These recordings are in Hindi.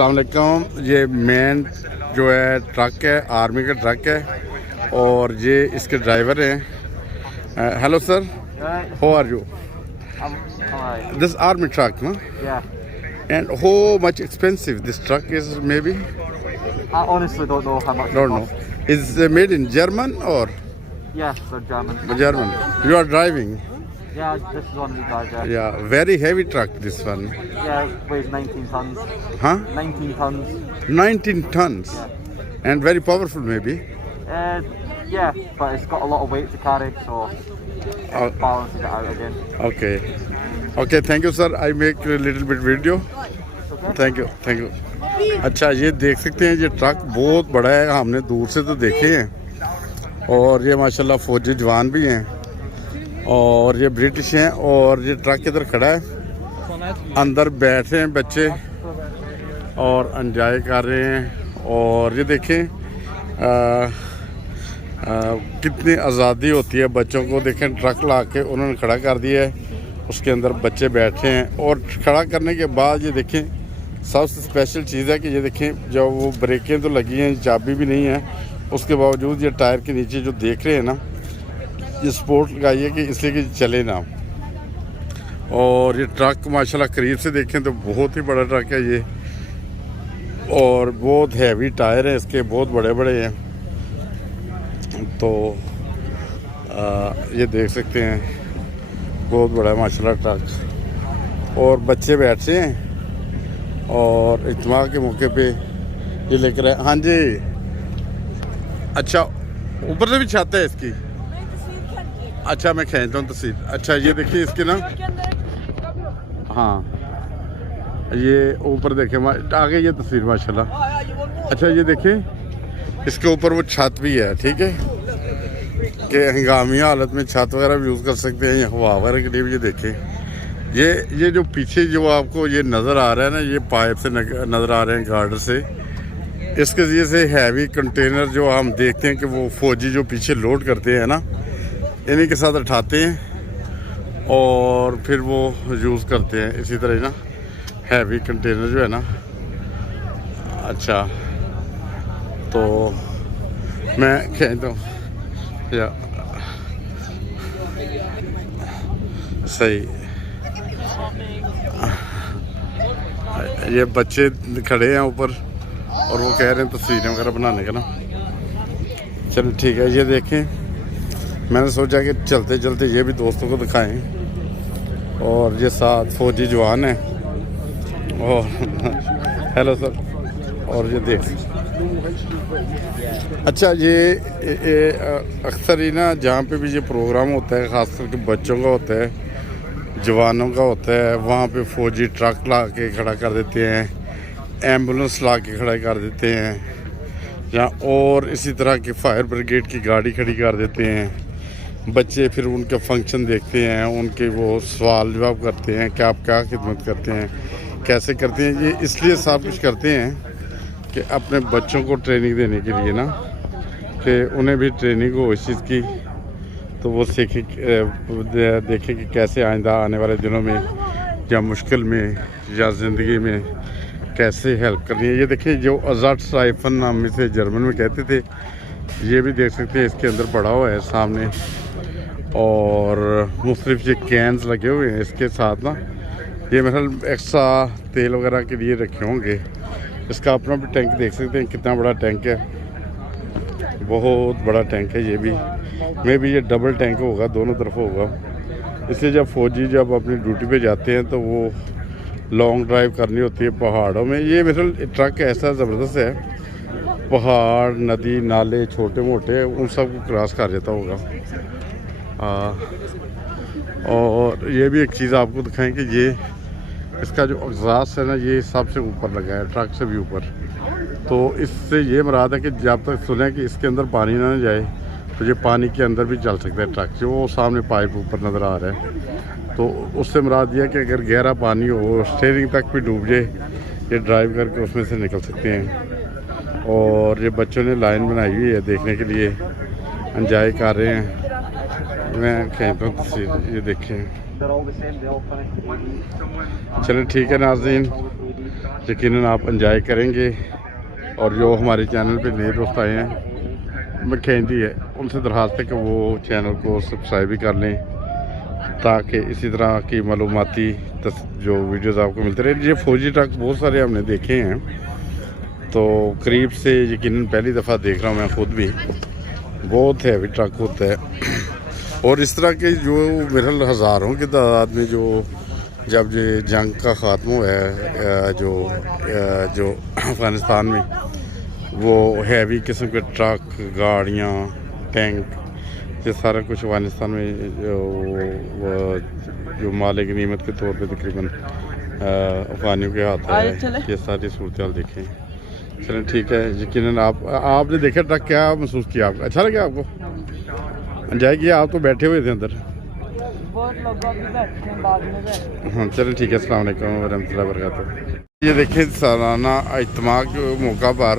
अस्सलाम वालेकुम। ये मेन जो है ट्रक है, आर्मी का ट्रक है और ये इसके ड्राइवर हैं। Hello sir, how are you? This army truck ना? And how much expensive this truck is maybe? I honestly don't know how much. Don't know. Is made in German or? Yeah, they're German. German. You are driving? Yeah, this is one we drive. Yeah. Yeah, very heavy truck this one. Yeah, it weighs 19 tons. Huh? 19 tons. 19 tons. Yeah. And very powerful maybe. Yeah, but it's got a lot of weight to carry, so it balances it out again. Okay. Okay, thank you sir. I make a little bit video. Thank you. Thank you. अच्छा, ये देख सकते हैं, ये ट्रक बहुत बड़ा है, हमने दूर से तो देखे हैं। और ये माशाल्लाह फौजी जवान भी हैं और ये ब्रिटिश हैं। और ये ट्रक इधर खड़ा है, अंदर बैठे हैं बच्चे और एंजॉय कर रहे हैं। और ये देखें कितनी आज़ादी होती है बच्चों को। देखें ट्रक ला के उन्होंने खड़ा कर दिया है, उसके अंदर बच्चे बैठे हैं। और खड़ा करने के बाद ये देखें, सबसे स्पेशल चीज़ है कि ये देखें, जब वो ब्रेकें तो लगी हैं, चाबी भी नहीं है, उसके बावजूद ये टायर के नीचे जो देख रहे हैं ना, ये सपोर्ट लगाई है कि इसलिए कि चले ना। और ये ट्रक माशाल्लाह करीब से देखें तो बहुत ही बड़ा ट्रक है ये, और बहुत हैवी टायर हैं इसके, बहुत बड़े बड़े हैं। तो ये देख सकते हैं, बहुत बड़ा माशाल्लाह ट्रक। और बच्चे बैठे हैं और इज्तिमा के मौके पे ये लेकर आए। हाँ जी, अच्छा ऊपर से भी छत है इसकी? अच्छा, मैं खींचता हूँ तस्वीर। अच्छा, ये देखिए इसके ना, हाँ ये ऊपर देखें, आगे ये तस्वीर माशाल्लाह। अच्छा, ये देखें इसके ऊपर वो छत भी है, ठीक है, कि हंगामी हालत में छत वगैरह भी यूज़ कर सकते हैं, या हवा वगैरह के लिए भी। ये देखें, ये जो पीछे जो आपको ये नज़र आ रहा है ना, ये पाइप से नज़र आ रहे हैं, गार्डर से। इसके ज़रिए से हैवी कंटेनर जो हम देखते हैं कि वो फ़ौजी जो पीछे लोड करते हैं ना, इन्हीं के साथ उठाते हैं और फिर वो यूज़ करते हैं। इसी तरह ना हैवी कंटेनर जो है ना। अच्छा, तो मैं कहता हूँ या सही, ये बच्चे खड़े हैं ऊपर और वो कह रहे हैं तस्वीरें वगैरह बनाने का ना। चलो ठीक है, ये देखें, मैंने सोचा कि चलते चलते ये भी दोस्तों को दिखाएं। और ये साथ फौजी जवान हैं और हेलो सर। और ये देख, अच्छा ये अक्सर ही ना जहाँ पे भी ये प्रोग्राम होता है, ख़ास करके बच्चों का होता है, जवानों का होता है, वहाँ पे फ़ौजी ट्रक ला के खड़ा कर देते हैं, एम्बुलेंस ला के खड़ा कर देते हैं, या और इसी तरह के फायर ब्रिगेड की गाड़ी खड़ी कर देते हैं। बच्चे फिर उनके फंक्शन देखते हैं, उनके वो सवाल जवाब करते हैं कि आप क्या खिदमत करते हैं, कैसे करते हैं। ये इसलिए सब कुछ करते हैं कि अपने बच्चों को ट्रेनिंग देने के लिए ना, कि उन्हें भी ट्रेनिंग हो इस चीज़ की, तो वो सीखें, देखें कि कैसे आइंदा आने वाले दिनों में या मुश्किल में या ज़िंदगी में कैसे हेल्प करनी है। ये देखिए, जो अज़ाट राइफल नाम से जर्मन में कहते थे, ये भी देख सकते हैं इसके अंदर पड़ा हुआ है सामने। और मुख्तलिफ ये कैंस लगे हुए हैं इसके साथ ना, ये मेरे एक्स्ट्रा तेल वगैरह के लिए रखे होंगे। इसका अपना भी टैंक देख सकते हैं, कितना बड़ा टैंक है, बहुत बड़ा टैंक है। ये भी मे भी ये डबल टैंक होगा, दोनों तरफ होगा। इसलिए जब फौजी जब अपनी ड्यूटी पे जाते हैं तो वो लॉन्ग ड्राइव करनी होती है पहाड़ों में। ये मेरा ट्रक ऐसा ज़बरदस्त है, पहाड़, नदी, नाले छोटे मोटे उन सब को क्रॉस कर जाता होगा। और ये भी एक चीज़ आपको दिखाएं कि ये इसका जो एग्जॉस्ट है ना, ये सबसे ऊपर लगा है, ट्रक से भी ऊपर। तो इससे ये मुराद है कि जब तक सुने कि इसके अंदर पानी ना जाए, तो ये पानी के अंदर भी चल सकता है ट्रक। जो वो सामने पाइप ऊपर नज़र आ रहा है, तो उससे मुराद ये है कि अगर गहरा पानी हो, स्टीयरिंग तक भी डूब जाए, ये ड्राइव करके उसमें से निकल सकते हैं। और ये बच्चों ने लाइन बनाई हुई है देखने के लिए, एंजॉय कर रहे हैं। मैं कहता हूँ तस्वीर ये देखें। चलो ठीक है नाज़रीन, यकीनन आप एंजॉय करेंगे। और जो हमारे चैनल पे नए दोस्त आए हैं, मखैंदी है, उनसे दरख्वास्त है कि वो चैनल को सब्सक्राइब भी कर लें, ताकि इसी तरह की मालूमाती जो वीडियोस आपको मिलते रहे। ये फौजी ट्रक बहुत सारे हमने देखे हैं, तो करीब से यकीनन पहली दफ़ा देख रहा हूँ मैं खुद भी। बहुत हैवी ट्रक होता है और इस तरह के जो मेरे हज़ारों की तादाद में जो जब ये जंग का ख़ात्मा हुआ है जो अफ़गानिस्तान में, वो हैवी किस्म के ट्रक, गाड़ियाँ, टैंक, ये सारा कुछ अफ़गानिस्तान में जो माल गनीमत के तौर पे तकरीबन अफ़गानियों के हाथ है। ये सारी सूरत हाल देखें। चलें ठीक है। यकीनन आपने देखा ट्रक, क्या महसूस किया आपको? अच्छा लगा आपको? एंजॉय किया? आप तो बैठे हुए थे अंदर। हाँ चलें ठीक है। अस्सलाम वालेकुम वरहमतुल्लाहि वबरकातुहू। ये देखें सालाना इज्तिमा के मौका पर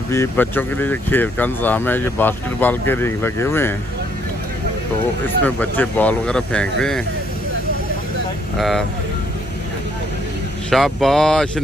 अभी बच्चों के लिए खेल का इंतज़ाम है। ये बास्केटबॉल के रिंग लगे हुए हैं, तो इसमें बच्चे बॉल वगैरह फेंक रहे हैं। शाबाश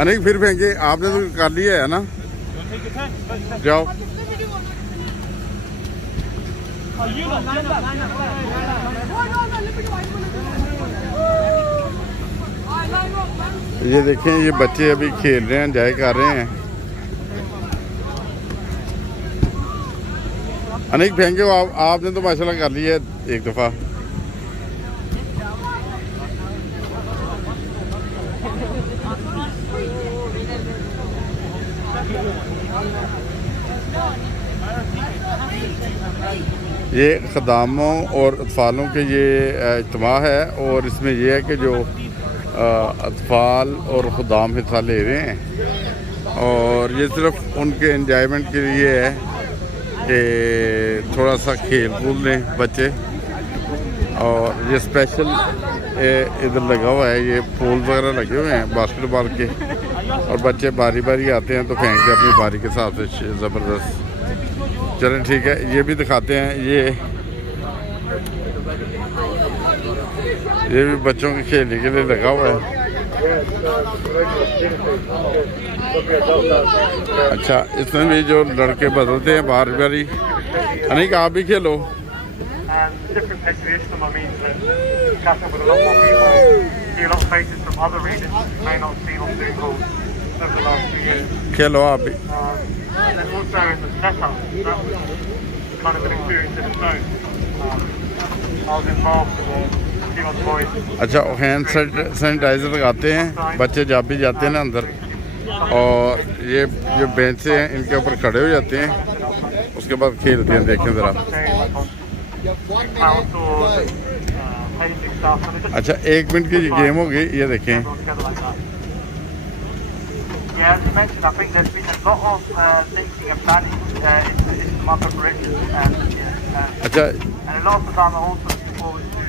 अनिक फिर फेंके। आपने तो कर लिया है ना, जाओ। ये देखें, ये बच्चे अभी खेल रहे हैं, एंजॉय कर रहे हैं। अनिक फेंके हो आपने तो माशाल्लाह कर लिया है एक दफ़ा। ये ख़दामों और अतफ़ालों के ये इज्तिमा है, और इसमें यह है कि जो अतफ़ाल और ख़ुदाम हिस्सा ले रहे हैं, और ये सिर्फ उनके एंजॉयमेंट के लिए है कि थोड़ा सा खेल कूद लें बच्चे। और ये स्पेशल इधर लगा हुआ है, ये पोल वगैरह लगे हुए हैं बास्केटबॉल के, और बच्चे बारी बारी आते हैं तो फेंकते हैं अपनी बारी के हिसाब से। ज़बरदस्त। चलें ठीक है, ये भी दिखाते हैं। ये भी बच्चों के खेलने के लिए लगा हुआ है। अच्छा, इसमें भी जो लड़के बदलते हैं बार बारी। अनिक आप भी खेलो। खेलो आप भी। अच्छा, हैंड सैनिटाइजर लगाते हैं बच्चे जब भी जाते हैं ना अंदर, और ये जो बेंच हैं इनके ऊपर खड़े हो जाते हैं, उसके बाद खेलते हैं। देखें ज़रा। अच्छा, 1 मिनट की गेम होगी, ये देखें। Yeah, as you mentioned, I think there's been a lot of thinking and planning into my preparations, and a lot of the time I also look forward to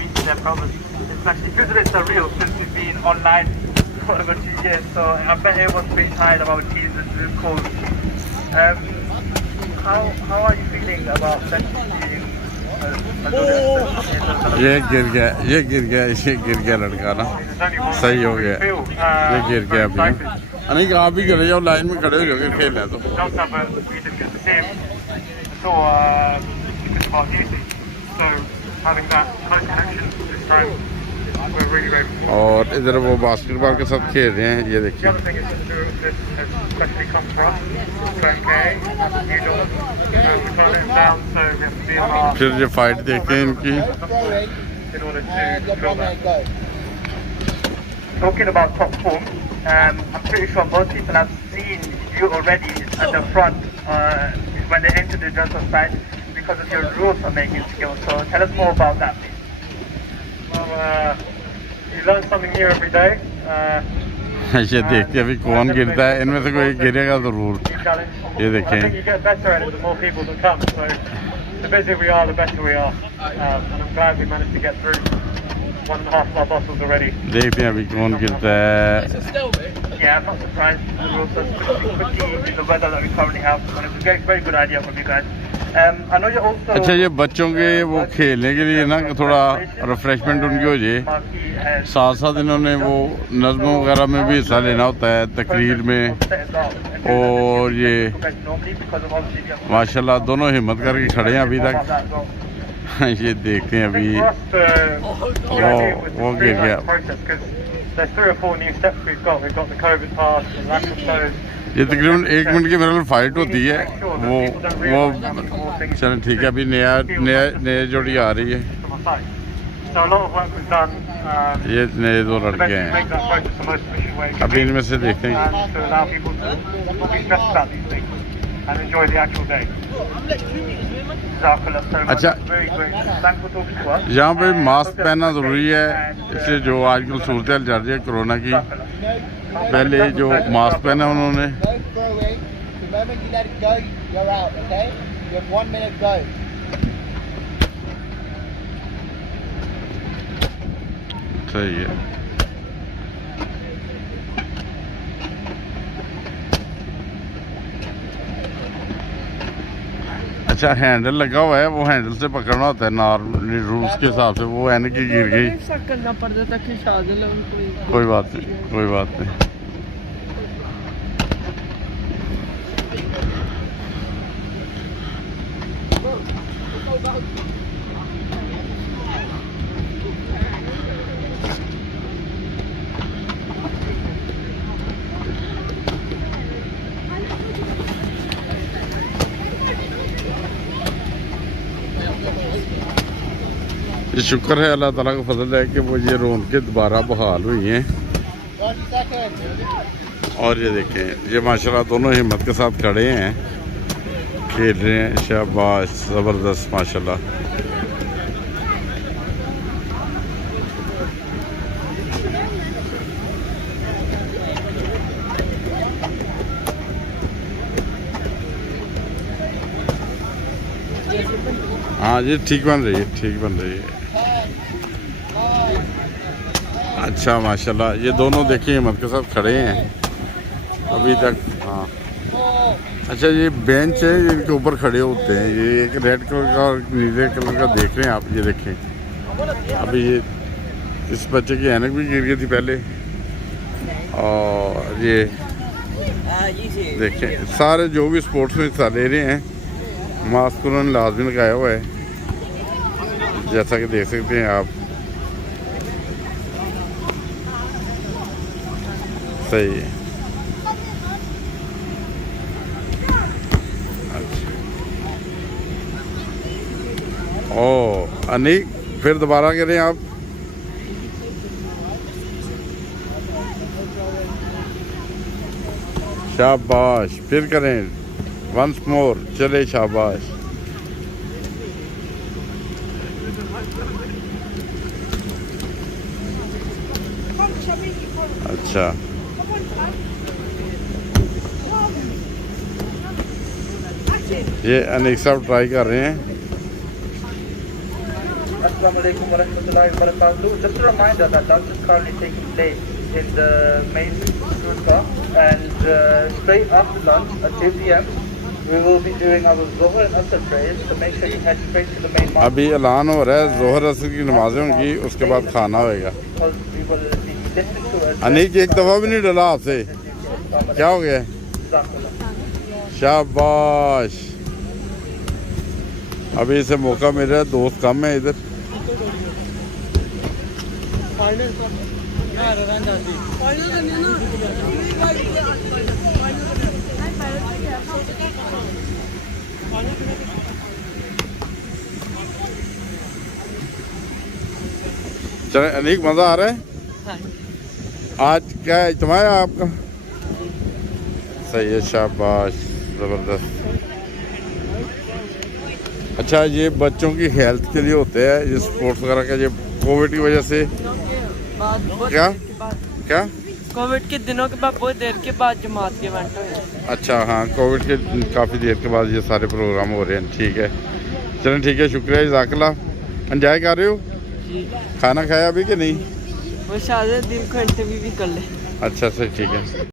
meeting their brothers, especially because it's surreal since we've been online for over 2 years. So I bet everyone's pretty tired of our teams and Zoom calls. How are you feeling about essentially ये गिर गया लड़का ना, सही हो गया। ये गिर गया अभी। अनिक आप भी खड़े जाओ, लाइन में खड़े हो जाओगे खेलना तो। और इधर वो बास्केटबॉल के साथ खेल रहे हैं, ये देखिए। फिर ये फाइट देखते हैं इनकी। Talking about top form, I'm pretty sure most people have seen you already at the front when they enter the jungle site because of your rules for making skills. So tell us more about that, please. Well, you learn something new every day. ये देखते अभी कौन गिरता है, इनमें से कोई गिरेगा जरूर। ये देखें। I think you get better at it the more people that come. So the busier we are, the better we are. And I'm glad we managed to get through 1.5 of our bottles already. देखते हैं अभी कौन गिरता है। Yeah, I'm not surprised the rules are pretty the weather that we currently have. And it was a very good idea from you guys. I know you're also. अच्छा, ये बच्चों के वो खेलने के लिए ना थोड़ा रिफ्रेशमेंट उनकी हो जाए, साथ साथ इन्होंने वो नज़्मों वगैरह में भी हिस्सा लेना होता है, तकरीर में। और ये माशाल्लाह दोनों हिम्मत करके खड़े हैं अभी तक। ये देखते हैं अभी वो गिर गया। There's 3 or 4 new steps we've got the COVID pass, the lack of those. ये तकरीबन 1 मिनट की मेरे फाइट होती है वो चलो ठीक है। अभी नया जोड़ी आ रही है। So a lot of work was done. ये नए 2 लड़के हैं, Make that process the most efficient way. अभी इनमें से देखते हैं। And to allow people to not be stressed about these things and enjoy the actual day. अच्छा, यहाँ पे मास्क पहनना ज़रूरी है, इसलिए जो आजकल सूरत हाल चल रही है कोरोना की। पहले जो मास्क पहना उन्होंने। सही है। अच्छा, हैंडल लगा हुआ है, वो हैंडल से पकड़ना होता है नॉर्मली रूल्स के हिसाब से। वो एन की गिर गई, कोई बात नहीं, कोई बात नहीं। ये शुक्र है अल्लाह ताला का फजल है कि वो ये रौनकें दोबारा बहाल हुई हैं। और ये देखें, ये माशाल्लाह दोनों हिम्मत के साथ खड़े हैं, खेल रहे हैं। शाबाश, ज़बरदस्त माशाल्लाह। हाँ जी, ठीक बन रही है, ठीक बन रही है। अच्छा माशाल्लाह, ये दोनों देखिए हिम्मत के साथ खड़े हैं अभी तक। हाँ, अच्छा, ये बेंच है, इनके ऊपर खड़े होते हैं। ये एक रेड कलर का और नीले कलर का देख रहे हैं आप, ये देखें। अभी ये इस बच्चे की ऐनक भी गिर गई थी पहले। और ये देखें, सारे जो भी स्पोर्ट्स में हिस्सा ले रहे हैं मास्क उन्होंने लाजमी लगाया हुआ है, जैसा कि देख सकते हैं आप। सही है। अच्छा, ओ अनीक, फिर दोबारा करें आप। शाबाश, फिर करें, वंस मोर, चले, शाबाश। अच्छा, ये अनीक साहब ट्राई कर रहे हैं। Assalamualaikum warahmatullahi wabarakatuh. Just a reminder that lunch is currently taking place in the main food park, and straight after lunch at 2 p.m. we will be doing our Zohar and Asr prayers. So make sure you head straight to the main market. अभी ऐलान हो रहा है जोहर असर की नमाजें होंगी, उसके बाद खाना होएगा। Because we will be listening to us. Aneek एक दफ़ा भी नहीं डला आपसे, क्या हो गया? शाबाश, अभी इसे मौका मिल रहा है, दोस्त कम है इधर। चले अनीक, मज़ा आ रहा है? आज क्या इज्तिमा है आपका? सही है, शाबाश, ज़बरदस्त। अच्छा, ये बच्चों की हेल्थ के लिए होते हैं ये स्पोर्ट्स वगैरह का, ये कोविड की वजह से। क्या क्या कोविड के दिनों के बाद, बहुत देर के बाद जमात के इवेंट हुए। अच्छा, हाँ, कोविड के काफ़ी देर के बाद ये सारे प्रोग्राम हो रहे हैं। ठीक है, चलें, ठीक है, शुक्रिया, जज़ाकल्लाह। एंजॉय कर रहे हो? जी। खाना खाया अभी कि नहीं? वो शायद दिल को इंटरव्यू भी कर ले। अच्छा, ठीक है।